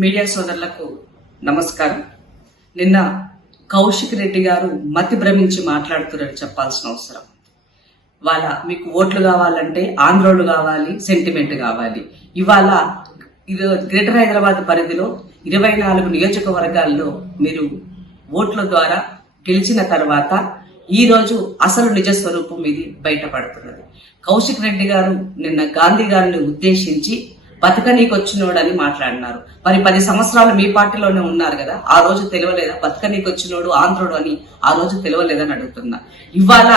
Media సోదరులకు నమస్కారం. నిన్న కౌశిక్ రెడ్డి గారు మతి భ్రమించి మాట్లాడుతున్నారని చెప్పాల్సిన అవసరం. వాళ్ళ మీకు ఓట్లు కావాలంటే ఆంధ్రోలు కావాలి, సెంటిమెంట్ కావాలి. ఇవాళ ఇది గ్రేటర్ హైదరాబాద్ పరిధిలో 24 నియోజకవర్గాల్లో మీరు ఓట్ల ద్వారా గెలిచిన తర్వాత ఈ రోజు అసలు నిజ స్వరూపం ఇది బయటపడుతున్నది. కౌశిక్ రెడ్డి గారు నిన్న గాంధీ గారిని ఉద్దేశించి బతకనీకొచ్చినోడని మాట్లాడినారు. మరి 10 సంవత్సరాలు మీ పార్టీలోనే ఉన్నారు కదా, ఆ రోజు తెలియలేదా బతకనీకొచ్చినోడు ఆంధ్రోడు అని? ఆ రోజు తెలియలేదని అడుగుతున్నా. ఇవాళ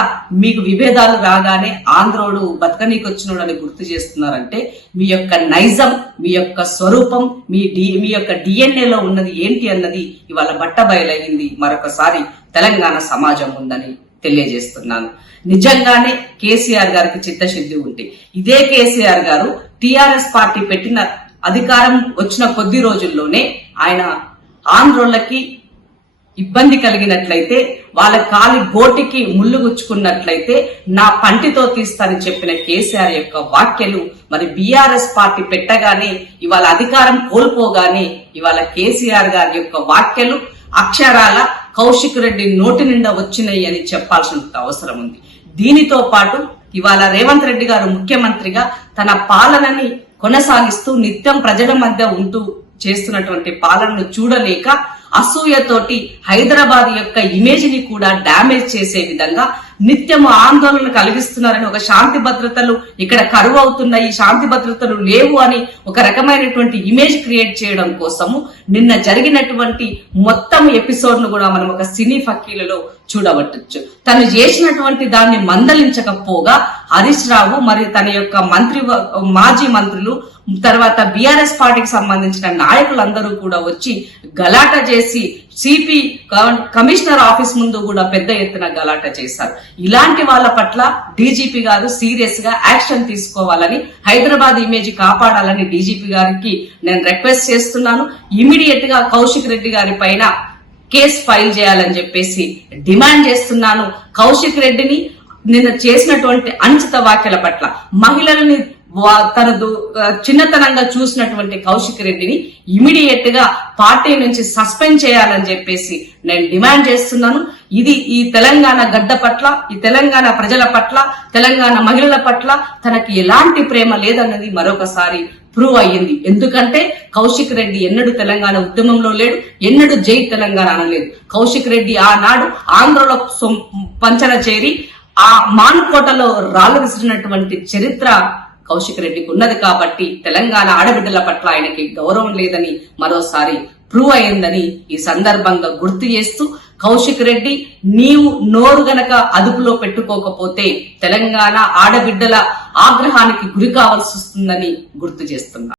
మీకు విభేదాలు రాగానే ఆంధ్రోడు బతకనీకొచ్చినోడు అని గుర్తు చేస్తున్నారంటే మీ యొక్క నైజం, మీ యొక్క స్వరూపం, మీ యొక్క డిఎన్ఏలో ఉన్నది ఏంటి అన్నది ఇవాళ బట్టబయలైంది. మరొకసారి తెలంగాణ సమాజం ఉందని తెలియజేస్తున్నాను. నిజంగానే కేసీఆర్ గారికి చిత్తశుద్ధి ఉంటే ఇదే కేసీఆర్ గారు టిఆర్ఎస్ పార్టీ పెట్టిన అధికారం వచ్చిన కొద్ది రోజుల్లోనే ఆయన ఆంధ్రోళ్ళకి ఇబ్బంది కలిగినట్లయితే, వాళ్ళ కాలి గోటికి ముళ్ళు గుచ్చుకున్నట్లయితే నా పంటితో తీస్తానని చెప్పిన కేసీఆర్ యొక్క వ్యాఖ్యలు మరి బీఆర్ఎస్ పార్టీ పెట్టగానే ఇవాళ అధికారం కోల్పోగానే ఇవాళ కేసీఆర్ గారి యొక్క వ్యాఖ్యలు అక్షరాల కౌశిక్ రెడ్డి నోటి నిండా వచ్చినాయి అని చెప్పాల్సిన అవసరం ఉంది. దీనితో పాటు ఇవాళ రేవంత్ రెడ్డి గారు ముఖ్యమంత్రిగా తన పాలనని కొనసాగిస్తూ నిత్యం ప్రజల మధ్య ఉంటూ చేస్తున్నటువంటి పాలనను చూడలేక అసూయతోటి హైదరాబాద్ యొక్క ఇమేజ్ ని కూడా డ్యామేజ్ చేసే విధంగా నిత్యము ఆందోళన కలిగిస్తున్నారని, ఒక శాంతి భద్రతలు ఇక్కడ కరువు అవుతున్నాయి, శాంతి భద్రతలు లేవు అని ఒక రకమైనటువంటి ఇమేజ్ క్రియేట్ చేయడం కోసము నిన్న జరిగినటువంటి మొత్తం ఎపిసోడ్ ను కూడా మనం ఒక సినీ ఫకీలలో చూడవచ్చు. తను చేసినటువంటి దాన్ని మందలించకపోగా హరీష్ రావు మరి తన యొక్క మాజీ మంత్రులు తర్వాత బీఆర్ఎస్ పార్టీకి సంబంధించిన నాయకులందరూ కూడా వచ్చి గలాట చేసి సిపి కమిషనర్ ఆఫీస్ ముందు కూడా పెద్ద ఎత్తున గలాట చేశారు. ఇలాంటి వాళ్ళ పట్ల డీజీపీ గారు సీరియస్ గా యాక్షన్ తీసుకోవాలని, హైదరాబాద్ ఇమేజ్ కాపాడాలని డీజీపీ గారికి నేను రిక్వెస్ట్ చేస్తున్నాను. ఇమీడియట్ గా కౌశిక్ రెడ్డి గారి పైన కేసు ఫైల్ చేయాలని చెప్పేసి డిమాండ్ చేస్తున్నాను. కౌశిక్ రెడ్డిని నిన్న చేసినటువంటి అనుచిత వ్యాఖ్యల పట్ల మహిళలని తనదు చిన్నతనంగా చూసినటువంటి కౌశిక్ రెడ్డిని ఇమీడియట్ గా పార్టీ నుంచి సస్పెండ్ చేయాలని చెప్పేసి నేను డిమాండ్ చేస్తున్నాను. ఇది ఈ తెలంగాణ గడ్డ పట్ల, ఈ తెలంగాణ ప్రజల పట్ల, తెలంగాణ మహిళల పట్ల తనకి ఎలాంటి ప్రేమ లేదన్నది మరొకసారి ప్రూవ్ అయ్యింది. ఎందుకంటే కౌశిక్ రెడ్డి ఎన్నడూ తెలంగాణ ఉద్యమంలో లేడు, ఎన్నడూ జై తెలంగాణ అనలేదు. కౌశిక్ రెడ్డి ఆనాడు ఆంధ్రలో పంచన చేరి ఆ మానుకోటలో రాళ్లు విసిరినటువంటి చరిత్ర కౌశిక్ రెడ్డికి ఉన్నది. కాబట్టి తెలంగాణ ఆడబిడ్డల పట్ల ఆయనకి గౌరవం లేదని మరోసారి ప్రూవ్ అయిందని ఈ సందర్భంగా గుర్తు చేస్తూ, కౌశిక్ రెడ్డి నీవు నోరు గనక అదుపులో పెట్టుకోకపోతే తెలంగాణ ఆడబిడ్డల ఆగ్రహానికి గురి కావాల్సి వస్తుందని గుర్తు చేస్తున్నా.